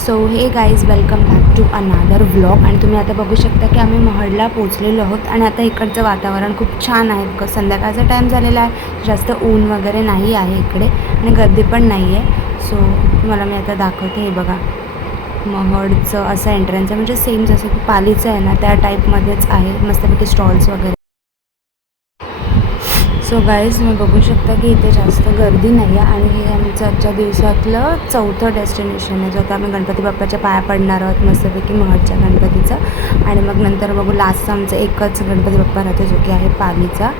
So hey guys welcome back to another vlog. आणि तुम्ही आता बघू शकता की आम्ही महडला पोचलेलो आहोत. आणि आता इकडचं वातावरण खूप छान आहे बिकॉज संध्याकाळचा टाईम झालेला आहे. जास्त ऊन वगैरे नाही आहे इकडे आणि गर्दी पण नाही आहे. सो तुम्हाला मी आता दाखवते. हे बघा महडचं असं एंट्रन्स आहे, म्हणजे सेम जसं की पालीचं आहे ना त्या टाईपमध्येच आहे. मस्तपैकी स्टॉल्स वगैरे. सो गाईज तुम्ही बघू शकता की इथे जास्त गर्दी नाही आहे. आणि हे आमचं आजच्या दिवसातलं 4थं डेस्टिनेशन आहे, जो आता आम्ही गणपती बाप्पाच्या पाया पडणार आहोत मस्तपैकी महडच्या गणपतीचं. आणि मग नंतर बघू लास्टचं आमचं एकच गणपती बाप्पा राहतो जो की आहे पालीचा.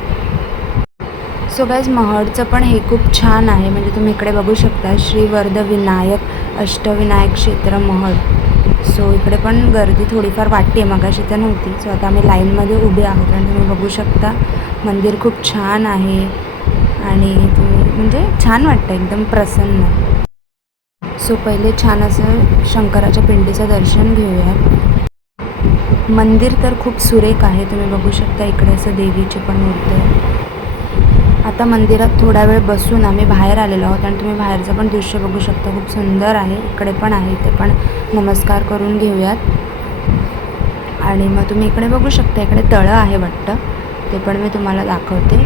सो गाईज महडचं पण हे खूप छान आहे. म्हणजे तुम्ही इकडे बघू शकता श्री वरदविनायक अष्टविनायक क्षेत्र महड. सो इकडे पण गर्दी थोडीफार वाटते, मगाशी तर नव्हती. सो आता आम्ही लाईनमध्ये उभे आहोत आणि तुम्ही बघू शकता मंदिर खूप छान आहे. आणि तुम्ही म्हणजे छान वाटतं, एकदम प्रसन्न. सो पहिले छान असं शंकराच्या पिंडीचं दर्शन घेऊया. मंदिर तर खूप सुरेख आहे. तुम्ही बघू शकता इकडे असं देवीची पण मूर्ती आहे. आता मंदिरात थोडा वेळ बसून आम्ही बाहेर आलेलो आहोत आणि तुम्ही बाहेरचं पण दृश्य बघू शकता, खूप सुंदर आहे. इकडे पण आहे, इथे पण नमस्कार करून घेऊयात. आणि मग तुम्ही इकडे बघू शकता, इकडे तळं आहे वाटतं, ते पण मी तुम्हाला दाखवते.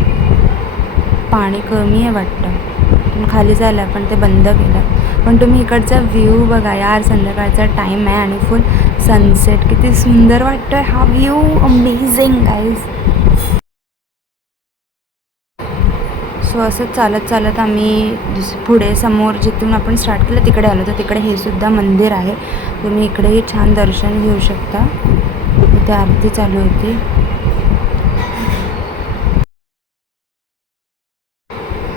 पाणी कमी आहे वाटतं, पण खाली जायला पण ते बंद केलं. पण तुम्ही इकडचा व्ह्यू बघा यार, संध्याकाळचा टाईम आहे आणि फुल सनसेट, किती सुंदर वाटतोय हा व्ह्यू. Amazing guys. सो असंच चालत चालत आम्ही पुढे समोर जिथून आपण स्टार्ट केलं तिकडे आलो. तर तिकडे हे सुद्धा मंदिर आहे. तुम्ही इकडेही छान दर्शन घेऊ शकता. इथे आरती चालू होती.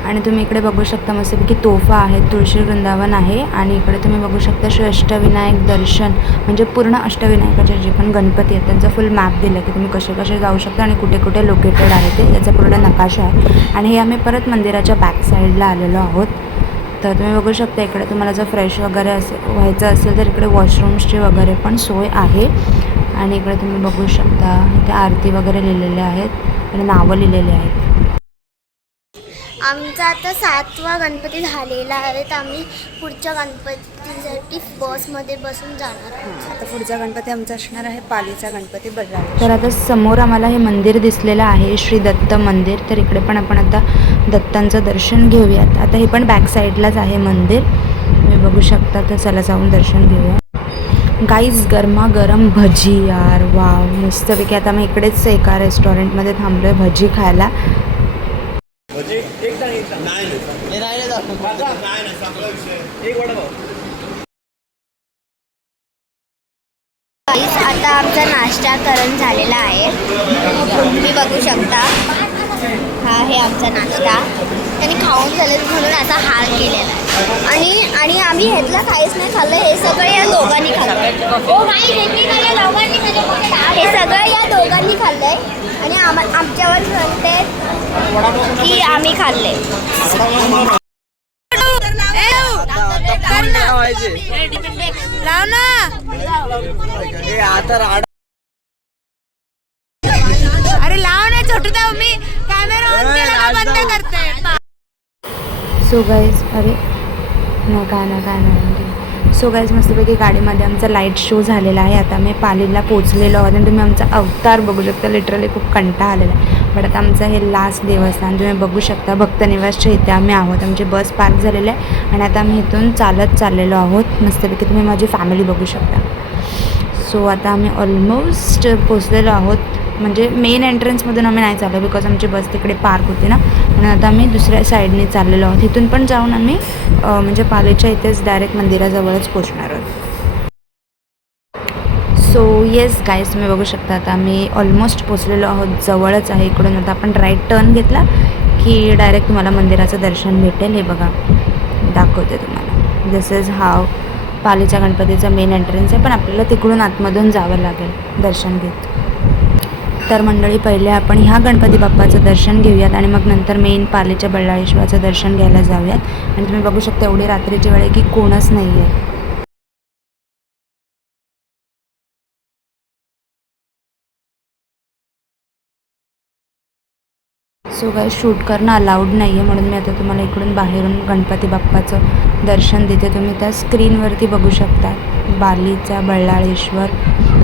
आणि तुम्ही इकडे बघू शकता मस्तपैकी तोफा आहेत, तुळशी वृंदावन आहे. आणि इकडे तुम्ही बघू शकता श्री अष्टविनायक दर्शन, म्हणजे पूर्ण अष्टविनायकाचे जे पण गणपती आहेत त्यांचा फुल मॅप दिला की तुम्ही कसे कसे जाऊ शकता आणि कुठे कुठे लोकेटेड आहे ते, याचा पूर्ण नकाशा आहे. आणि हे आम्ही परत मंदिराच्या बॅक साईडला आलेलो आहोत. तर तुम्ही बघू शकता इकडे तुम्हाला जर फ्रेश वगैरे व्हायचं असेल तर इकडे वॉशरूम्सची वगैरे पण सोय आहे. आणि इकडे तुम्ही बघू शकता इथे आरती वगैरे लिहिलेल्या आहेत आणि नावं लिहिलेली आहेत. आमचा आता 7वा गणपती झालेला आहे, तर आम्ही पुढच्या गणपतीसाठी बसमध्ये बसून जाणार आहोत. आता पुढचा गणपती आमचा असणार आहे पालीचा गणपती बलराज. तर आता समोर आम्हाला हे मंदिर दिसलेलं आहे, श्री दत्त मंदिर. तर इकडे पण आपण आता दत्तांचं दर्शन घेऊयात. आता हे पण बॅक साईडलाच आहे मंदिर, तुम्ही बघू शकता. तर चला जाऊन दर्शन घेऊया. गाईज गरमागरम भजी यार, वाव मस्तपैकी. आता मी इकडेच एका रेस्टॉरंटमध्ये थांबलो आहे भजी खायला. आता आमचा नाश्ता करून झालेला आहे, तुम्ही बघू शकता. हा आहे आमचा नाश्ता. त्यांनी खाऊन झालं म्हणून असा हाल केलेला आहे. आणि आम्ही ह्यातलं काहीच नाही खाल्लं, हे सगळं या दोघांनी खाल्लं. हे सगळं या दोघांनी खाल्लंय आणि आमच्यावर म्हणते की आम्ही खाल्ले. अरे लाव ना छोटू, मी कॅमेरा ऑन केला बंद करते. सो गाईज अरे काय नाही. सो गाईज मस्तपैकी गाडीमध्ये आमचा लाईट शो झालेला आहे. आता मी पालीला पोचलेलो आहोत आणि तुम्ही आमचा अवतार बघू शकता. लिटरली खूप कंटाळा आलेला आहे. बट आता आमचं हे लास्ट देवस्थान तुम्ही बघू शकता. भक्तनिवासच्या इथे आम्ही आहोत. आमची बस पार्क झालेली आहे आणि आता आम्ही इथून चालत चाललेलो आहोत मस्तपैकी. तुम्ही माझी फॅमिली बघू शकता. सो आता आम्ही ऑलमोस्ट पोचलेलो आहोत. म्हणजे मेन एंट्रन्समधून आम्ही नाही चाललो बिकॉज आमची बस तिकडे पार्क होती ना, म्हणून आता आम्ही दुसऱ्या साईडने चाललेलो आहोत. इथून पण जाऊन आम्ही म्हणजे पालीच्या इथेच डायरेक्ट मंदिराजवळच पोचणार आहोत. सो येस गाईज तुम्ही बघू शकता आता आम्ही ऑलमोस्ट पोचलेलो आहोत, जवळच आहे इकडून. आता आपण राईट टर्न घेतला की डायरेक्ट तुम्हाला मंदिराचं दर्शन भेटेल. हे बघा दाखवते तुम्हाला. दिस इज हाव पालीच्या गणपतीचा मेन एंट्रन्स आहे, पण आपल्याला तिकडून आतमधून जावं लागेल दर्शन घेत. तर मंडळी पहिले आपण ह्या गणपती बाप्पाचं दर्शन घेऊयात आणि मग नंतर मेन पालीच्या बल्लाळेश्वराचं दर्शन घ्यायला जाऊयात. आणि तुम्ही बघू शकता एवढी रात्रीची वेळ आहे की कोणच नाही आहे. सो काही शूट करणं अलाउड नाही आहे, म्हणून मी आता तुम्हाला इकडून बाहेरून गणपती बाप्पाचं दर्शन देते. तुम्ही त्या स्क्रीनवरती बघू शकता. बालीचा बल्लाळेश्वर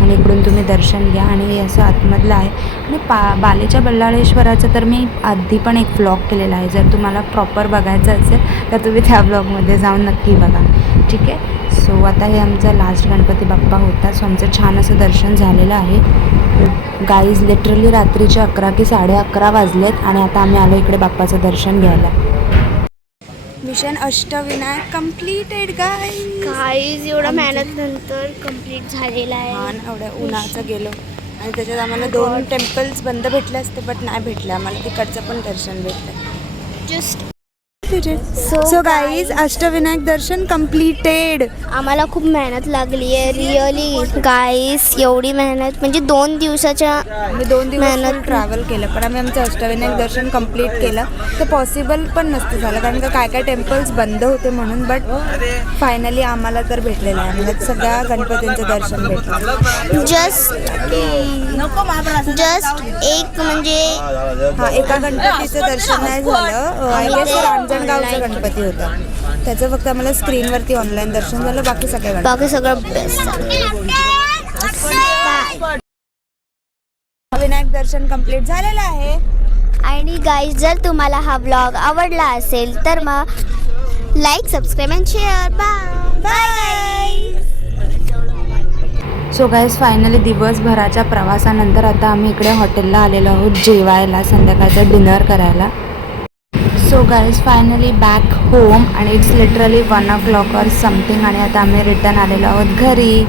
आणि इकडून तुम्ही दर्शन घ्या आणि हे असं आतमधलं आहे. आणि बालीच्या बल्लाळेश्वराचं तर मी आधी पण एक व्लॉग केलेला आहे. जर तुम्हाला प्रॉपर बघायचं असेल तर तुम्ही त्या व्लॉगमध्ये जाऊन नक्की बघा. ठीक आहे. सो आता हे आमचा लास्ट गणपती बाप्पा होता. सो आमचं छान असं दर्शन झालेलं आहे. गाईज लिटरली रात्रीचे 11 की 11:30 वाजलेत आणि आता आम्ही आलो इकडे बाप्पाचं दर्शन घ्यायला. मिशन अष्टविनायक कम्प्लीटेड काहीच एवढं मेहनत नंतर कम्प्लीट झालेला आहे. एवढ्या उन्हाचं गेलो आणि त्याच्यात आम्हाला 2 टेम्पल्स बंद भेटले असते बट नाही भेटले आम्हाला. तिकडचं पण दर्शन भेटलं. जस्ट सो गाईज अष्टविनायक दर्शन कम्प्लीटेड. आम्हाला खूप मेहनत लागली आहे रिअली गाईस. एवढी मेहनत म्हणजे 2 दिवसाच्या आम्ही 2 दिवस ट्रॅव्हल केलं पण आम्ही आमचं अष्टविनायक दर्शन कंप्लीट केलं. ते पॉसिबल पण नसतं झालं कारण का काय काय टेम्पल्स बंद होते म्हणून. बट फायनली आम्हाला तर भेटलेलं आहे. म्हणजे सगळ्या गणपतींचं दर्शन भेटलं. जस्ट एक म्हणजे हा एका गणपतीचं दर्शन नाही झालं. आय गेस रांजणगावचा गणपती होता. त्याचं फक्त आम्हाला स्क्रीनवरती ऑनलाईन दर्शन झालं. बाकी सगळं बेस्ट. विनायक दर्शन कंप्लीट झालेलं आहे. आणि गाईज जर तुम्हाला हा व्लॉग आवडला असेल तर मग like subscribe and share. Bye. So guys finally दिवसभराच्या प्रवासानंतर आता आम्ही इकडे हॉटेलला आलेलो आहोत जेवायला, संध्याकाळचा डिनर करायला. So guys finally back home आणि इट्स लिटरली 1 o'clock और समथिंग आणि आता आम्ही रिटर्न आलेलो आहोत घरी.